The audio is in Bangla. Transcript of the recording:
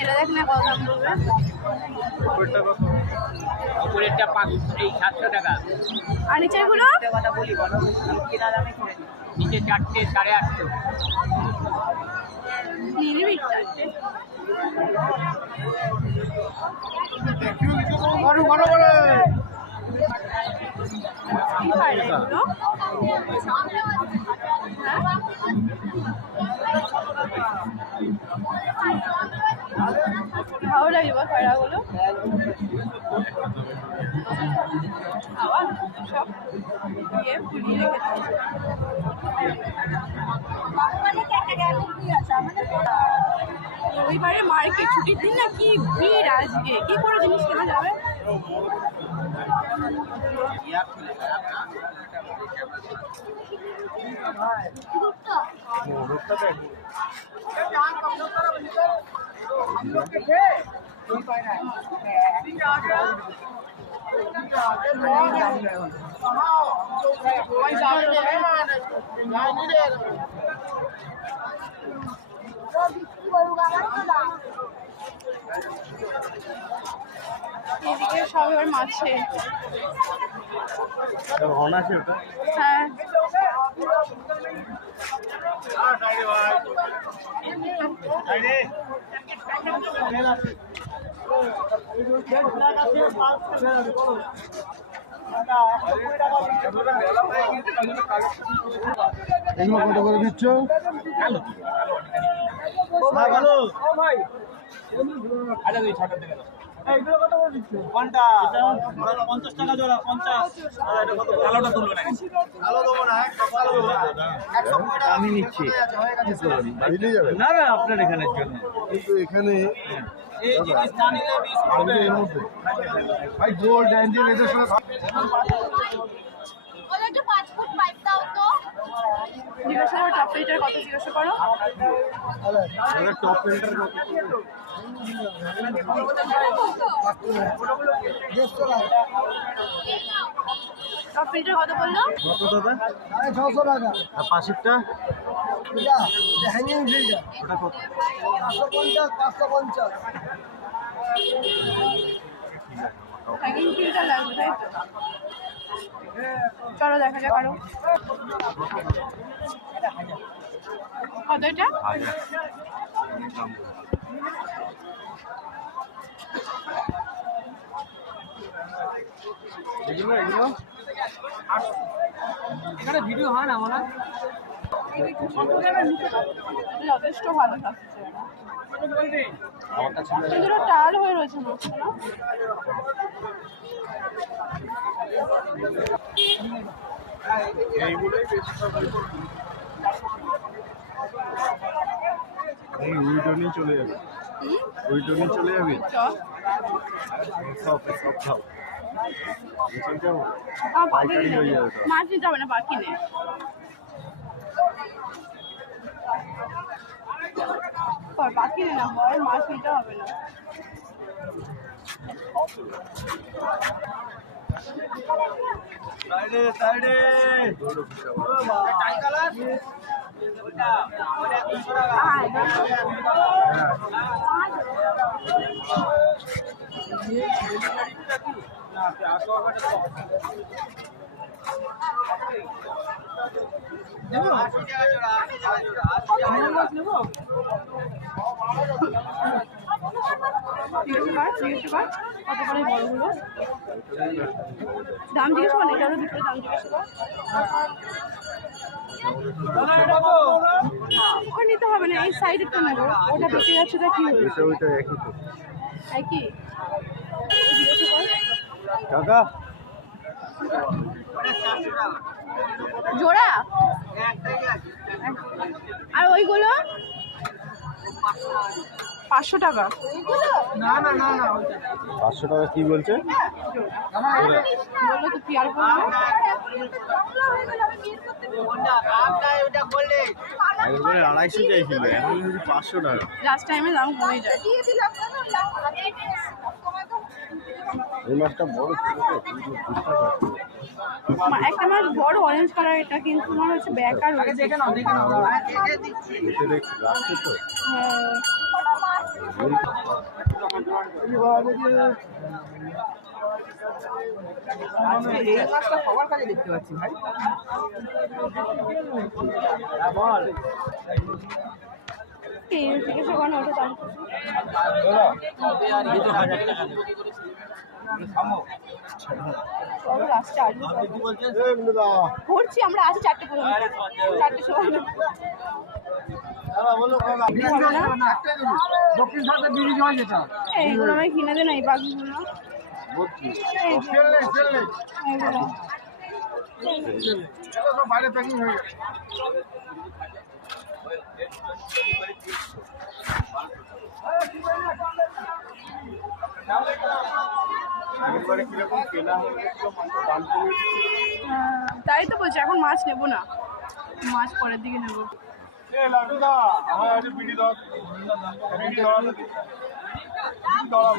এটা দেখ না কত দাম বলবে। উপরেরটা 700 টাকা। আর নিচের গুলো কথা বলি বলো, কিনা দামে কিনে নিচে 4টে 850। নিয়ে নিবি 4টে। বড় বড় বড় কি হয় এগুলো? ভালো লাগবে খয়রাগুলো। আবার সব দিয়ে ফুলিয়ে রেখেছি। রবিবারে মার্কেট ছুটির দিন না, কি ভিড় আজকে, কি করে জিনিস কেনা যাবে। এদিকে সব এবার মাছে। হ্যাঁ এগুলো কত করে দিচ্ছ? এইগুলো কত করে দিচ্ছ? কোনটা? 50 টাকা জোড়া, 50। কালোটা তুলবে না। কালো দেবো না, কালো দেবো না। আমি নিচ্ছি। না না, আপনার এখানের জন্য। কিন্তু এখানে এই জিনিস জানিলে 20 হবে। এর মধ্যে ভাই গোল্ড অ্যাঞ্জেল এদের সঙ্গে জিজ্ঞাসা করো টপ প্লেটার কত, জিজ্ঞাসা করো। টপ পেন্টার টপ প্লেটার কত বললো? কত দাদা? 650 টাকা। আর পাশেরটা হ্যাঙ্গিং ফিল্টার ওটা কত? 550 550। হ্যাঙ্গিং ফিল্টার লাগবে তাই তো। চলো দেখা যাক আরো কত এটা। এখানে ভিডিও হয় না মনে হয়। যথেষ্ট ভালো থাকছে, কিন্তু টাল হয়ে রয়েছে মাছটা। এইগুলোই বেশি উইডনি চলে যাবে, উইডনি চলে যাবে সব সব খাও। পাইকারি হয়ে যাবে তো। মাছ নিতে হবে না, বাকি নেই। বাকি নেই না, বড় মাছ নিতে হবে না। সাইডে সাইডে টাই কালার ওটা ওটা 200 টাকা। না 800 টাকা দেবো। 80 টাকা জোড়া, 80 টাকা জোড়া নেবো। কত করে বড়গুলো দাম জিজ্ঞেস কর, এটা আরো দুটো দাম জিজ্ঞেস কর। ওখানে নিতে হবে না, এই সাইডে তো নেবো, ওটা বেঁচে যাচ্ছে, তা কি হয়েছে? ওইটা একই তো। একই জিজ্ঞাসা কর। কাকা জোড়া আর ওইগুলো 500 টাকা। 500 টাকা কি বলছে? বললো তো পিয়ার করবো। একবারে 250 চাইছিল, এখন 500 টাকা। লাস্ট টাইমে দাম কমে যায়। এই মাছটা বড় ছিল তো, কিন্তু বুঝতে পারছি না। একটা মাছ বড় অরেঞ্জ কালার, এটা কিন্তু আমার হচ্ছে বেকার হয়েছে। এতে দেখ রাখছে তো। এই মাছটা সবার কাছে দেখতে পাচ্ছি ভাই। জিজ্ঞাসা করেন ওটা দাম কত? চলো লাস্টে আসবো, ঘুরছি আমরা, আছি 4টে পর্যন্ত, 4টের সময় না। এইগুলো আমায় কিনে দে না, এই পাখিগুলো। এইগুলো। বাইরে প্যাকিং হয়ে গেছে। তাই তো বলছি, এখন মাছ নেবো না, মাছ পরের দিকে নেবো। লাড্ডুদা আমার বিড়ি দাও, বিড়ি দাও।